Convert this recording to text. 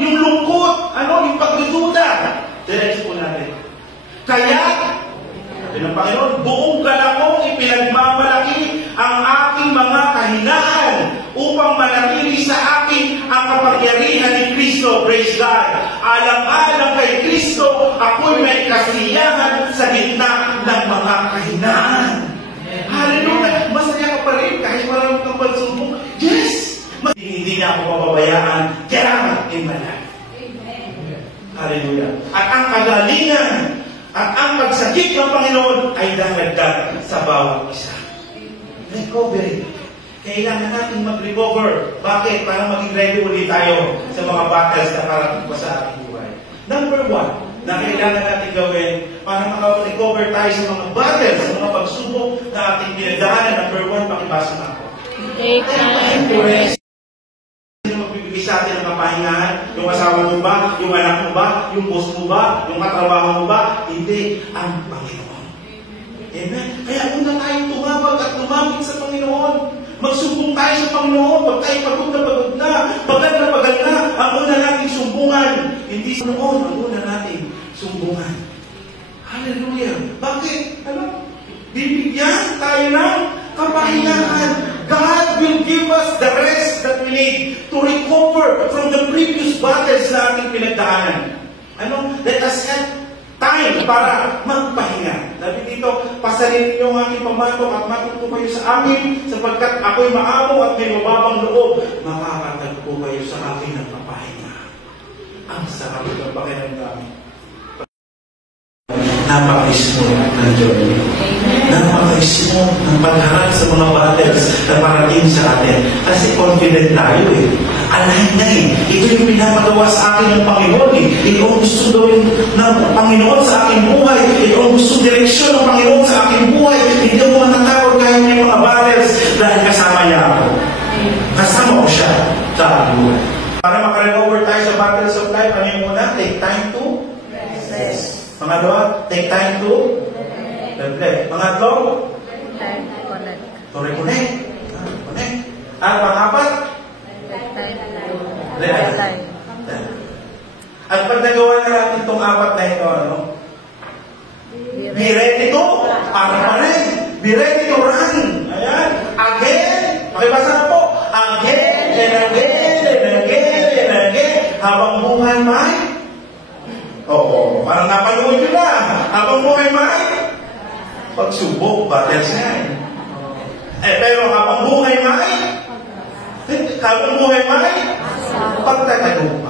yung lungkot, yung pagdududa. Diretso po natin. Kaya, sabi ng Panginoon, buong galakong ipinagmamalaki ang aking mga kahinaan upang manatili sa akin ang kapangyarihan ni Kristo. Praise God. Alang-alang kay Kristo, ako'y may kasiyahan sa gitna ng mga kahinaan. Hallelujah! Masaya ka pa rin kahit marami kang pagsubok. Yes! Hindi niya ako mababayaan. Kaya in my life. Hallelujah! At ang kagalingan at ang pagsakit ng Panginoon ay dahagdag sa bawat isa. Recovery. Kailangan natin mag-recover. Bakit? Para maging ready ulit tayo sa mga battles na parating pa sa ating buhay. Number 1, na kailangan natin gawin para maka-recover tayo sa mga battles, sa mga pagsubok na ating pinagdaanan. Number 1, pakibasa na ako. Take time to rest. Sino magbibigay sa atin ng kapahingahan? Yung asawa mo ba? Yung anak mo ba? Yung boss mo ba? Yung katrabaho mo ba? Hindi. Ang Panginoon. Amen? Kaya una tayong tumawag at lumapit sa Panginoon. Magsubong tayo sa Panginoon. Pag tayo pagod na, pagod na, ang una nating sumbungan. Hindi sa Panginoon, ang una nating sumbungan. Hallelujah! Bakit? Bibigyan tayo ng kapahingahan. God will give us the rest that we need to recover from the previous battles na ating pinagdaanan. Let us have time para magpahinga. Sabi dito, pasarin niyo ang aking pamatok at matuto kayo sa amin sapagkat ako'y maamo at may mababang loob. Makakatagpo kayo sa akin ng kapahinga. Ang sarap ng pakiramdam. Napakismo ng joy. Napakismo ng pagharap sa mga battles na parating sa atin. Kasi confident tayo Align na Ito yung pinapagawa sa akin ng Panginoon Ito ang gusto gawin ng Panginoon sa aking buhay. Ito ang gusto direksyon ng Panginoon sa aking buhay. Hindi ako matatakot kahit may mga battles dahil kasama niya ako. Kasama ko siya sa aking buhay. Para makarecover tayo sa battles of life, ano yung muna? Take time to rest. Pangalawa, take time to reflect. Pangatlo, to reconnect. At pangapat, realize. At pag nagawa na natin itong apat na ito, be ready to para be ready to run. Ayan. Again. Pakibasa na po. Again and again and again and again. Habang buhay may parang napanood nyo na. Habang buhay may pagsubok, battles yan. Pero habang buhay may pagtatagumpay.